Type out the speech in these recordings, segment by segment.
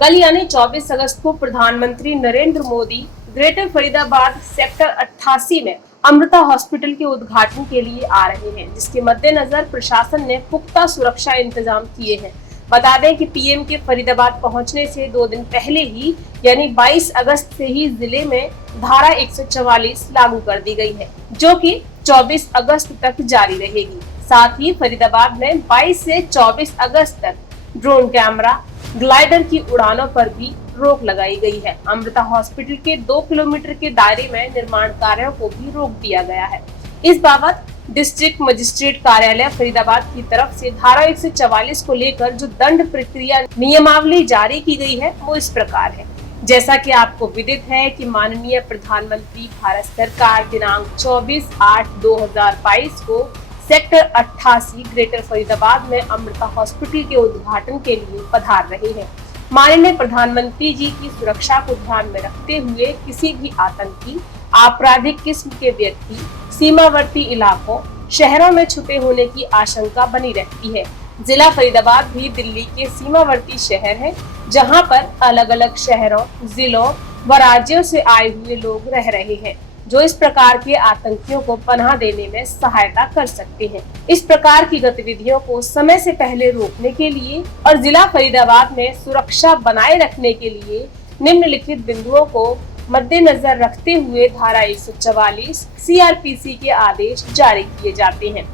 कल यानी 24 अगस्त को प्रधानमंत्री नरेंद्र मोदी ग्रेटर फरीदाबाद सेक्टर 88 में अमृता हॉस्पिटल के उद्घाटन के लिए आ रहे हैं, जिसके मद्देनजर प्रशासन ने पुख्ता सुरक्षा इंतजाम किए हैं। बता दें कि पीएम के फरीदाबाद पहुंचने से 2 दिन पहले ही यानी 22 अगस्त से ही जिले में धारा 144 लागू कर दी गई है, जो कि 24 अगस्त तक जारी रहेगी। साथ ही फरीदाबाद में 22 से 24 अगस्त तक ड्रोन कैमरा, ग्लाइडर की उड़ानों पर भी रोक लगाई गई है। अमृता हॉस्पिटल के 2 किलोमीटर के दायरे में निर्माण कार्यों को भी रोक दिया गया है। इस बाबत डिस्ट्रिक्ट मजिस्ट्रेट कार्यालय फरीदाबाद की तरफ से धारा 144 को लेकर जो दंड प्रक्रिया नियमावली जारी की गई है वो इस प्रकार है। जैसा कि आपको विदित है कि माननीय प्रधानमंत्री भारत सरकार दिनांक 24/8/2022 को सेक्टर 88 ग्रेटर फरीदाबाद में अमृता हॉस्पिटल के उद्घाटन के लिए पधार रहे हैं। माननीय प्रधानमंत्री जी की सुरक्षा को ध्यान में रखते हुए किसी भी आतंकी, आपराधिक किस्म के व्यक्ति सीमावर्ती इलाकों, शहरों में छुपे होने की आशंका बनी रहती है। जिला फरीदाबाद भी दिल्ली के सीमावर्ती शहर है, जहां पर अलग अलग शहरों, जिलों व राज्यों से आए हुए लोग रह रहे हैं, जो इस प्रकार के आतंकियों को पनाह देने में सहायता कर सकते हैं। इस प्रकार की गतिविधियों को समय से पहले रोकने के लिए और जिला फरीदाबाद में सुरक्षा बनाए रखने के लिए निम्नलिखित बिंदुओं को मद्देनजर रखते हुए धारा 144 सीआरपीसी के आदेश जारी किए जाते हैं।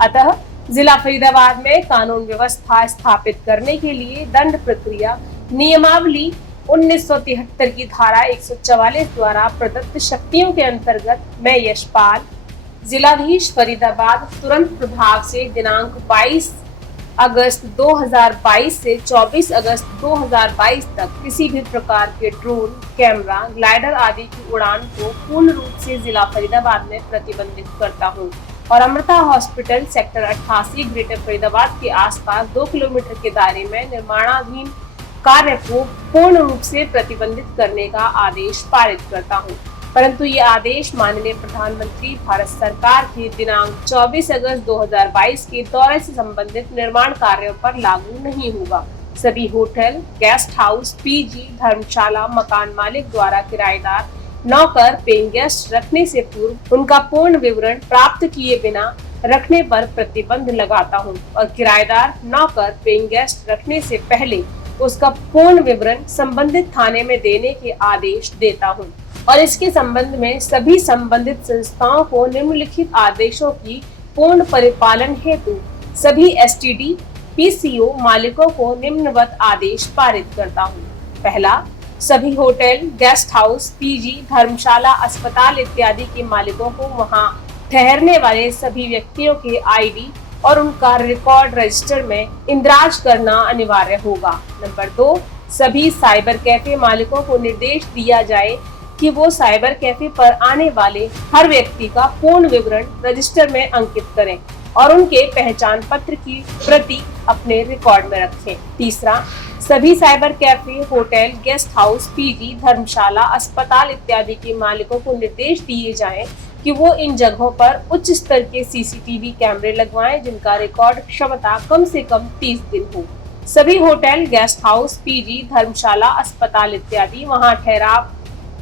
अतः जिला फरीदाबाद में कानून व्यवस्था स्थापित करने के लिए दंड प्रक्रिया नियमावली 1973 की धारा 144 द्वारा प्रदत्त शक्तियों के अंतर्गत मैं यशपाल, जिलाधीश फरीदाबाद, तुरंत प्रभाव से दिनांक 22 अगस्त 2022 से 24 अगस्त 2022 तक किसी भी प्रकार के ड्रोन, कैमरा, ग्लाइडर आदि की उड़ान को पूर्ण रूप से जिला फरीदाबाद में प्रतिबंधित करता हूँ और Amrita hospital sector 88 greater Faridabad के आसपास 2 किलोमीटर के दायरे में निर्माणाधीन कार्य को पूर्ण रूप से प्रतिबंधित करने का आदेश पारित करता हूँ। परंतु ये आदेश माननीय प्रधानमंत्री भारत सरकार के दिनांक 24 अगस्त 2022 के दौरे से संबंधित निर्माण कार्यों पर लागू नहीं होगा। सभी होटल, गेस्ट हाउस, पीजी, धर्मशाला, मकान मालिक द्वारा किराएदार, नौकर, पेइंग गेस्ट रखने से पूर्व उनका पूर्ण विवरण प्राप्त किए बिना रखने पर प्रतिबंध लगाता हूँ और किराएदार, नौकर, पेइंग गेस्ट रखने से पहले उसका पूर्ण विवरण संबंधित थाने में देने के आदेश देता हूँ और इसके संबंध में सभी संबंधित संस्थाओं को निम्नलिखित आदेशों की पूर्ण परिपालन हेतु सभी एसटीडी, पीसीओ मालिकों को निम्नवत आदेश पारित करता हूँ। पहला, सभी होटल, गेस्ट हाउस, पीजी, धर्मशाला, अस्पताल इत्यादि के मालिकों को वहां ठहरने वाले सभी व्यक्तियों के आईडी और उनका रिकॉर्ड रजिस्टर में इंदराज करना अनिवार्य होगा। नंबर 2, सभी साइबर कैफे मालिकों को निर्देश दिया जाए कि वो साइबर कैफे पर आने वाले हर व्यक्ति का पूर्ण विवरण रजिस्टर में अंकित करें और उनके पहचान पत्र की प्रति अपने रिकॉर्ड में रखें। तीसरा, सभी cyber cafe, hotel, guest house, PG, धर्मशाला, अस्पताल इत्यादि के मालिकों को निर्देश दिए जाएं कि वो इन जगहों पर उच्च स्तर के सीसीटीवी कैमरे लगवाएं जिनका रिकॉर्ड क्षमता कम से कम 30 दिन हो। सभी होटल, गेस्ट हाउस, पीजी, धर्मशाला, अस्पताल इत्यादि वहां ठहराव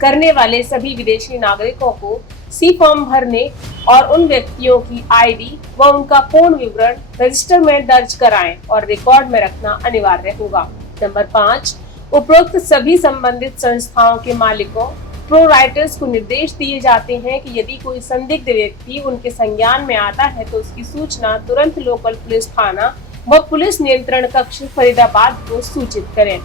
करने वाले सभी विदेशी नागरिकों को सी फॉर्म भरने और उन व्यक्तियों की आईडी व उनका पूर्ण विवरण रजिस्टर में दर्ज कराएं और रिकॉर्ड में रखना अनिवार्य होगा। नंबर 5, उपरोक्त सभी संबंधित संस्थाओं के मालिकों, प्रोराइटर्स को निर्देश दिए जाते हैं कि यदि कोई संदिग्ध व्यक्ति उनके संज्ञान में आता है तो उसकी सूचना तुरंत लोकल पुलिस थाना व पुलिस नियंत्रण कक्ष फरीदाबाद को सूचित करें।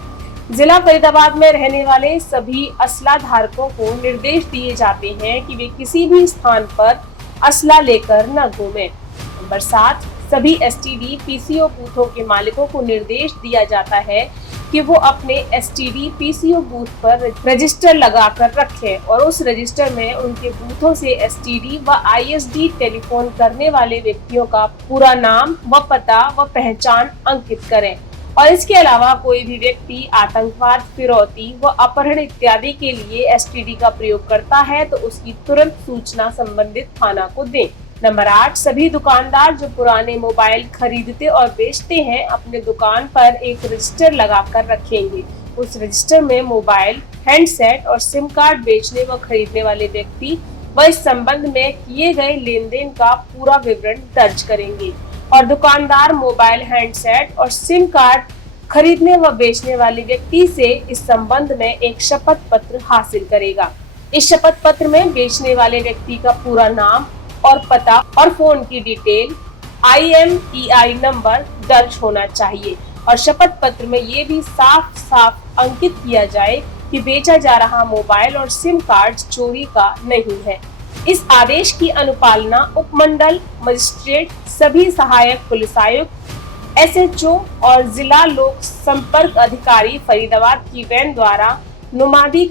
जिला फरीदाबाद में रहने वाले सभी असला धारकों को निर्देश दिए जाते हैं कि वे किसी भी स्थान पर असला लेकर न घूमें। नंबर 7, सभी एसटीडी, पीसीओ बूथों के मालिकों को निर्देश दिया जाता है कि वो अपने एसटीडी, पीसीओ बूथ पर रजिस्टर लगाकर रखें और उस रजिस्टर में उनके बूथों से एसटीडी व आईएसडी टेलीफोन करने वाले व्यक्तियों का पूरा नाम व पता व पहचान अंकित करें और इसके अलावा कोई भी व्यक्ति आतंकवाद, फिरौती व अपहरण इत्यादि के लिए एसटीडी का प्रयोग करता है तो उसकी तुरंत सूचना संबंधित थाना को दें। नंबर 8, सभी दुकानदार जो पुराने मोबाइल खरीदते और बेचते हैं अपने दुकान पर एक रजिस्टर लगाकर रखेंगे उस रजिस्टर में मोबाइल, हैंडसेट और सिम कार्ड बेचने व खरीदने वाले व्यक्ति व इस संबंध में किए गए लेन देन का पूरा विवरण दर्ज करेंगे और दुकानदार मोबाइल, हैंडसेट और सिम कार्ड खरीदने व बेचने वाले व्यक्ति से इस संबंध में एक शपथ पत्र हासिल करेगा। इस शपथ पत्र में बेचने वाले व्यक्ति का पूरा नाम और पता और फोन की डिटेल, IMEI नंबर दर्ज होना चाहिए और शपथ पत्र में ये भी साफ साफ अंकित किया जाए कि बेचा जा रहा मोबाइल और सिम कार्ड चोरी का नहीं है। इस आदेश की अनुपालना उपमंडल मजिस्ट्रेट, सभी सहायक पुलिस आयुक्त, SHO और जिला लोक संपर्क अधिकारी फरीदाबाद की वैन द्वारा नुमादी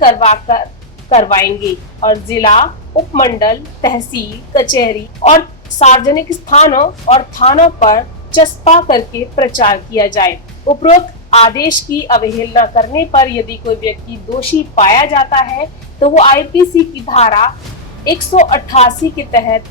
करवाएंगे और जिला, उपमंडल, तहसील, कचहरी और सार्वजनिक स्थानों और थानों पर चस्पा करके प्रचार किया जाए। उपरोक्त आदेश की अवहेलना करने पर यदि कोई व्यक्ति दोषी पाया जाता है तो वो IPC की धारा 188 के तहत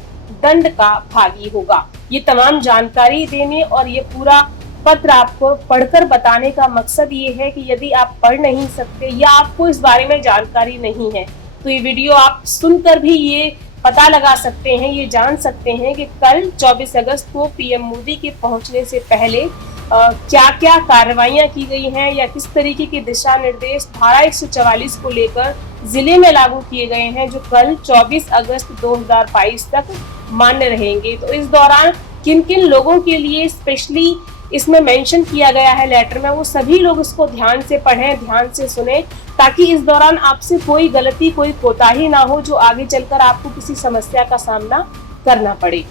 दंड का भागी होगा। ये तमाम जानकारी देने और ये पूरा पत्र आपको पढ़कर बताने का मकसद ये है कि यदि आप पढ़ नहीं सकते या आपको इस बारे में जानकारी नहीं है तो ये वीडियो आप सुनकर भी ये पता लगा सकते हैं, ये जान सकते हैं कि कल 24 अगस्त को PM मोदी के पहुंचने से पहले क्या क्या कार्रवाइयां की गई हैं या किस तरीके के दिशा निर्देश धारा 144 को लेकर जिले में लागू किए गए हैं जो कल 24 अगस्त 2022 तक मान्य रहेंगे। तो इस दौरान किन किन लोगों के लिए स्पेशली इसमें मेंशन किया गया है लेटर में, वो सभी लोग इसको ध्यान से पढ़ें, ध्यान से सुने, ताकि इस दौरान आपसे कोई गलती, कोई कोताही ना हो जो आगे चलकर आपको किसी समस्या का सामना करना पड़े।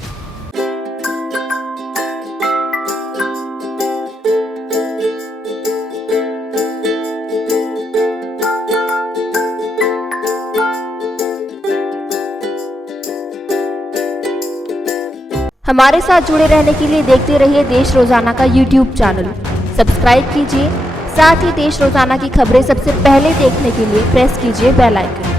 हमारे साथ जुड़े रहने के लिए देखते रहिए देश रोजाना का YouTube चैनल। सब्सक्राइब कीजिए, साथ ही देश रोजाना की खबरें सबसे पहले देखने के लिए प्रेस कीजिए बेल आइकन।